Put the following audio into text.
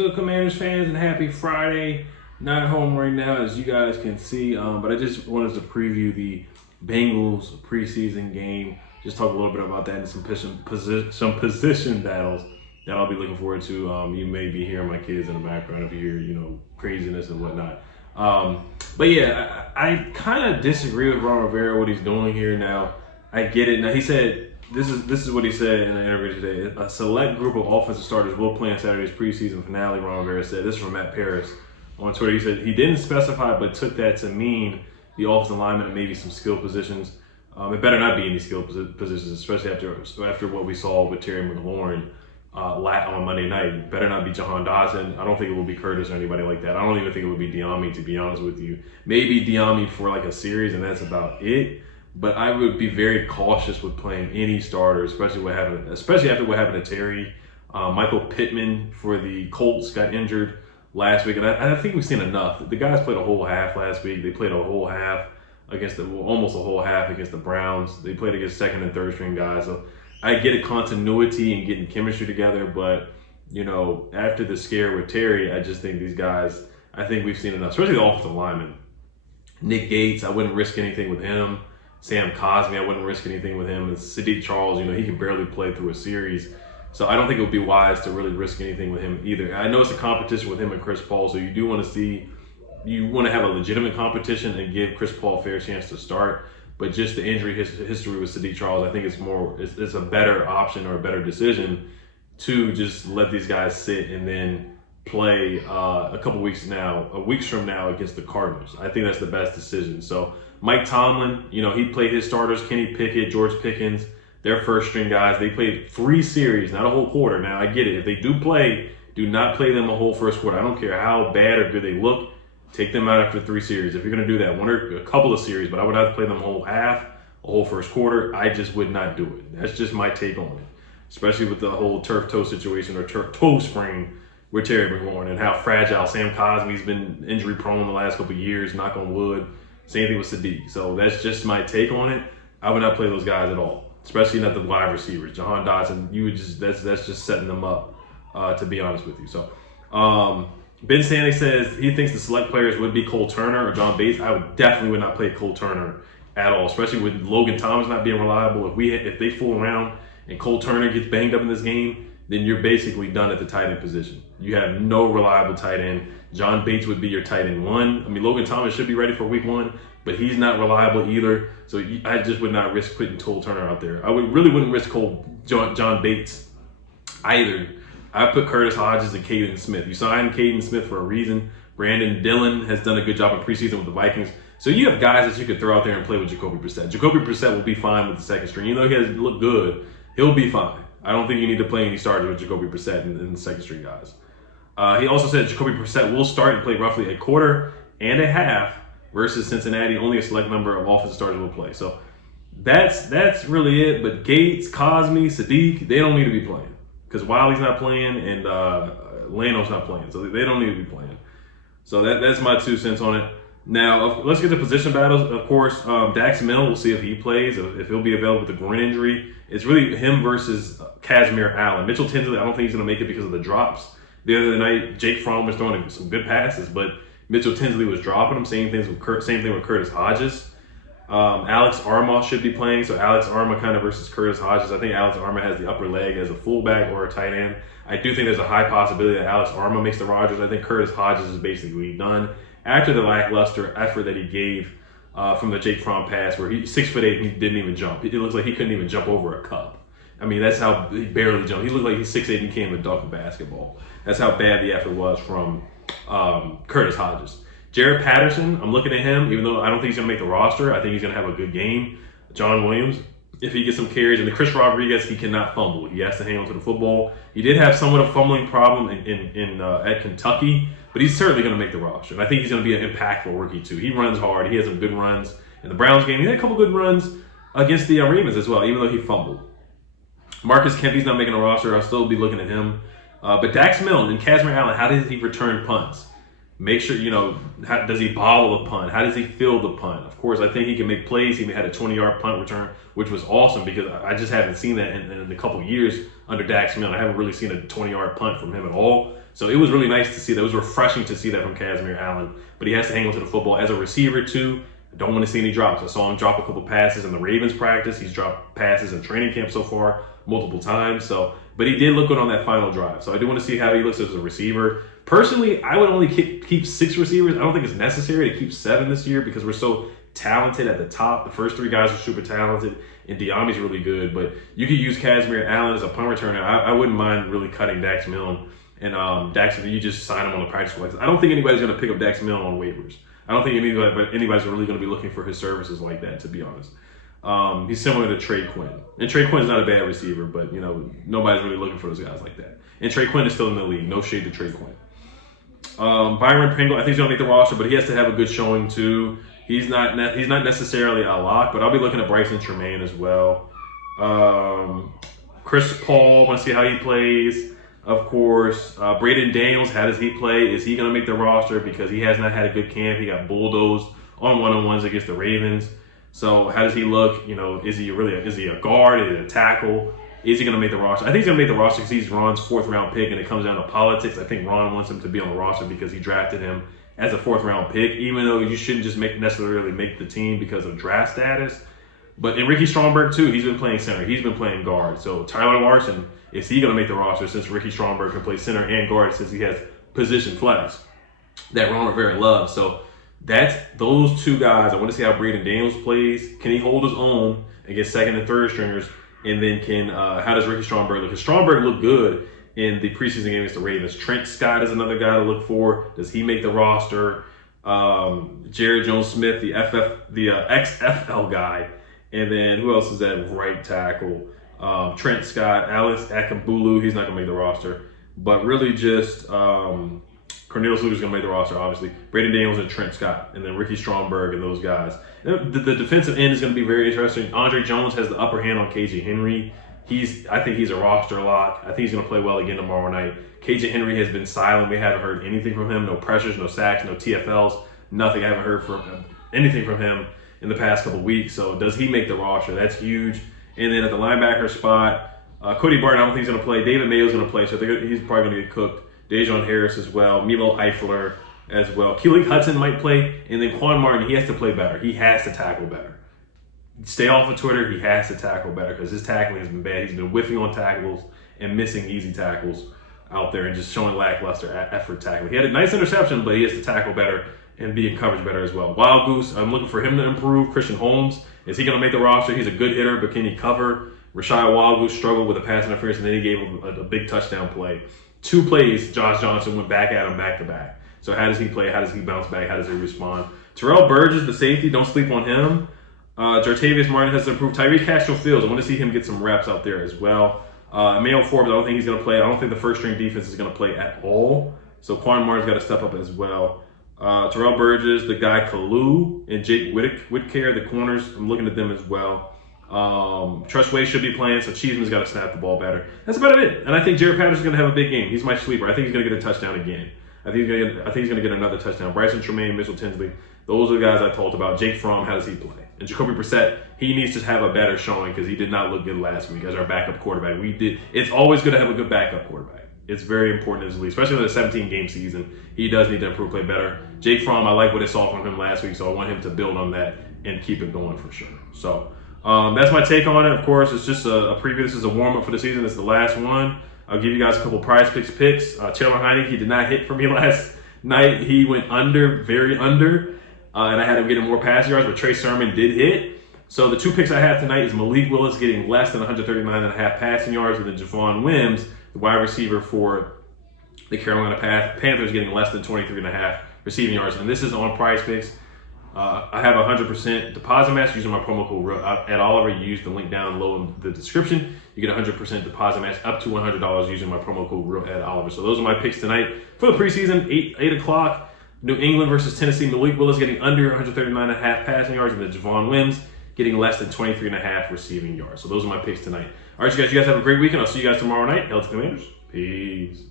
good, Commanders fans, and happy Friday. Not home right now, as you guys can see, but I just wanted to preview the Bengals preseason game. Just talk a little bit about that and some position battles that I'll be looking forward to. You may be hearing my kids in the background if you hear, craziness and whatnot. But yeah, I kind of disagree with Ron Rivera, what he's doing here now. I get it. Now, he said, this is what he said in the interview today. A select group of offensive starters will play in Saturday's preseason finale, Ron Rivera said. This is from Matt Paris on Twitter. He said he didn't specify, but took that to mean the offensive linemen and maybe some skill positions. It better not be any skill positions, especially after what we saw with Terry McLaurin on Monday night. It better not be Jahan Dodson. I don't think it will be Curtis or anybody like that. I don't even think it would be Diami, to be honest with you. Maybe Diami for like a series, and that's about it. But I would be very cautious with playing any starter, especially after what happened to Terry. Michael Pittman for the Colts got injured last week, and I think we've seen enough. The guys played a whole half last week. They played a whole half almost a whole half against the Browns. They played against second and third string guys. So I get a continuity and getting chemistry together, but after the scare with Terry, I just think these guys, I think we've seen enough, especially the offensive linemen. Nick Gates, I wouldn't risk anything with him. Sam Cosmi, I wouldn't risk anything with him. And Sadiq Charles, he can barely play through a series. So I don't think it would be wise to really risk anything with him either. I know it's a competition with him and Chris Paul, so you want to have a legitimate competition and give Chris Paul a fair chance to start. But just the injury history with Sadiq Charles, I think it's a better option or a better decision to just let these guys sit and then play a weeks from now against the Cardinals. I think that's the best decision. So Mike Tomlin, he played his starters, Kenny Pickett, George Pickens, their first string guys. They played 3 series, not a whole quarter. Now, I get it. If they do play, do not play them a whole first quarter. I don't care how bad or good they look. Take them out after 3 series. If you're going to do that, one or a couple of series, but I would have to play them a whole half, a whole first quarter. I just would not do it. That's just my take on it, especially with the whole turf toe situation or turf toe sprain with Terry McLaurin and how fragile Sam Cosmi's been injury prone the last couple of years, knock on wood. Same thing with Sadiq. So that's just my take on it. I would not play those guys at all, especially not the wide receivers. Jahan Dodson, that's just setting them up, to be honest with you. So Ben Stanley says he thinks the select players would be Cole Turner or John Bates. I would not play Cole Turner at all, especially with Logan Thomas not being reliable. If they fool around and Cole Turner gets banged up in this game, then you're basically done at the tight end position. You have no reliable tight end. John Bates would be your tight end 1. I mean, Logan Thomas should be ready for week 1, but he's not reliable either. So I just would not risk putting Cole Turner out there. I wouldn't risk John Bates either. I put Curtis Hodges and Caden Smith. You signed Caden Smith for a reason. Brandon Dillon has done a good job in preseason with the Vikings. So you have guys that you could throw out there and play with Jacoby Brissett. Jacoby Brissett will be fine with the second string. Even though he hasn't looked good, he'll be fine. I don't think you need to play any starters with Jacoby Brissett and the second string guys. He also said Jacoby Brissett will start and play roughly a quarter and a half versus Cincinnati. Only a select number of offensive starters will play. So that's really it. But Gates, Cosmi, Sadiq, they don't need to be playing because Wiley's not playing and Lano's not playing. So they don't need to be playing. So that's my 2 cents on it. Now, let's get to position battles. Of course, Dax Milne, we'll see if he plays, if he'll be available with the groin injury. It's really him versus Kazmir Allen. Mitchell Tinsley, I don't think he's going to make it because of the drops. The other night, Jake Fromm was throwing some good passes, but Mitchell Tinsley was dropping them. Same thing with Curtis Hodges. Alex Armah should be playing, so Alex Armah kind of versus Curtis Hodges. I think Alex Armah has the upper leg as a fullback or a tight end. I do think there's a high possibility that Alex Armah makes the Rodgers. I think Curtis Hodges is basically done after the lackluster effort that he gave from the Jake Fromm pass, where he's 6'8" and he didn't even jump. It looks like he couldn't even jump over a cup. I mean, that's how he barely jumped. He looked like he's 6'8" and can't even dunk a basketball. That's how bad the effort was from Curtis Hodges. Jared Patterson, I'm looking at him, even though I don't think he's going to make the roster. I think he's going to have a good game. John Williams, if he gets some carries. And the Chris Rodriguez, he cannot fumble. He has to hang on to the football. He did have somewhat of a fumbling problem at Kentucky, but he's certainly going to make the roster. And I think he's going to be an impactful rookie, too. He runs hard. He has some good runs. In the Browns game, he had a couple good runs against the Ravens as well, even though he fumbled. Marcus Kempy's not making a roster. I'll still be looking at him. But Dax Milne and Kazmir Allen, how does he return punts? Make sure, does he bobble a punt? How does he field the punt? Of course, I think he can make plays. He had a 20-yard punt return, which was awesome because I just haven't seen that in a couple years under Dax Milne. I haven't really seen a 20-yard punt from him at all. So it was really nice to see that. It was refreshing to see that from Kazmir Allen. But he has to hang on to the football as a receiver too. I don't want to see any drops. I saw him drop a couple passes in the Ravens practice. He's dropped passes in training camp so far multiple times. But he did look good on that final drive. So I do want to see how he looks as a receiver. Personally, I would only keep 6 receivers. I don't think it's necessary to keep 7 this year because we're so talented at the top. The first 3 guys are super talented, and Diami's really good. But you could use Kazmir Allen as a punt returner. I wouldn't mind really cutting Dax Milne. And Dax, you just sign him on the practice squad. I don't think anybody's going to pick up Dax Milne on waivers. I don't think anybody's really going to be looking for his services like that, to be honest. He's similar to Trey Quinn. And Trey Quinn's not a bad receiver, but, nobody's really looking for those guys like that. And Trey Quinn is still in the league. No shade to Trey Quinn. Byron Pringle, I think he's going to make the roster, but he has to have a good showing too. He's not necessarily a lock, but I'll be looking at Bryson Tremaine as well. Chris Paul, want to see how he plays. Of course, Braden Daniels, how does he play? Is he going to make the roster? Because he has not had a good camp. He got bulldozed on one-on-ones against the Ravens. So how does he look? Is he a guard? Is he a tackle? Is he going to make the roster? I think he's going to make the roster because he's Ron's 4th-round pick, and it comes down to politics. I think Ron wants him to be on the roster because he drafted him as a 4th-round pick, even though you shouldn't just necessarily make the team because of draft status. But in Ricky Stromberg, too, he's been playing center. He's been playing guard. So Tyler Larson, is he going to make the roster since Ricky Stromberg can play center and guard since he has position flex that Ron Rivera loves? So that's those 2 guys. I want to see how Braden Daniels plays. Can he hold his own against 2nd and 3rd stringers? And then how does Ricky Stromberg look? Because Stromberg looked good in the preseason game against the Ravens. Trent Scott is another guy to look for. Does he make the roster? Jared Jones-Smith, the XFL guy. And then who else is that right tackle? Trent Scott, Alex Akambulu, he's not going to make the roster. But really just Cornelius Luter's going to make the roster, obviously. Braden Daniels and Trent Scott. And then Ricky Stromberg and those guys. The defensive end is going to be very interesting. Andre Jones has the upper hand on KJ Henry. I think he's a roster lock. I think he's going to play well again tomorrow night. KJ Henry has been silent. We haven't heard anything from him. No pressures, no sacks, no TFLs, nothing. I haven't heard anything from him in the past couple weeks. So does he make the roster? That's huge. And then at the linebacker spot, Cody Barton, I don't think he's going to play. David Mayo's going to play, so he's probably going to get cooked. Dejon Harris as well. Milo Eifler as well. Keelan Hudson might play. And then Quan Martin, he has to play better. He has to tackle better. Stay off of Twitter. He has to tackle better because his tackling has been bad. He's been whiffing on tackles and missing easy tackles out there and just showing lackluster effort tackling. He had a nice interception, but he has to tackle better and be in coverage better as well. Wild Goose, I'm looking for him to improve. Christian Holmes, is he going to make the roster? He's a good hitter, but can he cover? Rashad Wild Goose struggled with a pass interference, and then he gave him a big touchdown play. 2 plays, Josh Johnson went back at him back-to-back. So how does he play? How does he bounce back? How does he respond? Terrell Burgess, the safety, don't sleep on him. Jartavius Martin has to improve. Tyree Castro-Fields, I want to see him get some reps out there as well. Emmanuel Forbes, I don't think he's going to play. I don't think the first-string defense is going to play at all. So Quan Martin's got to step up as well. Terrell Burgess, the guy Kalu, and Jake Whitcare, the corners, I'm looking at them as well. Trustway should be playing, so Cheeseman's got to snap the ball better. That's about it. And I think Jared Patterson's going to have a big game. He's my sleeper. I think he's going to get a touchdown again. I think he's going to get another touchdown. Bryson Tremaine, Mitchell Tinsley, those are the guys I talked about. Jake Fromm, how does he play? And Jacoby Brissett, he needs to have a better showing because he did not look good last week as our backup quarterback. It's always good to have a good backup quarterback. It's very important in this league, especially in a 17-game season. He does need to improve, play better. Jake Fromm, I like what I saw from him last week, so I want him to build on that and keep it going for sure. So that's my take on it. Of course, it's just a preview. This is a warm-up for the season. It's the last one. I'll give you guys a couple PrizePicks picks. Taylor Heinicke, he did not hit for me last night. He went under, very under, and I had him getting more passing yards, but Trey Sermon did hit. So the 2 picks I have tonight is Malik Willis getting less than 139.5 passing yards, and then Javon Wims, the wide receiver for the Carolina Panthers, getting less than 23.5 receiving yards. And this is on PrizePicks. I have 100% deposit match using my promo code at Oliver. You use the link down low in the description. You get 100% deposit match up to $100 using my promo code at Oliver. So those are my picks tonight for the preseason. 8 o'clock. New England versus Tennessee. Malik Willis getting under 139.5 passing yards, and then Javon Wims getting less than 23.5 receiving yards. So those are my picks tonight. All right, you guys have a great weekend. I'll see you guys tomorrow night. Hail to Commanders. Peace.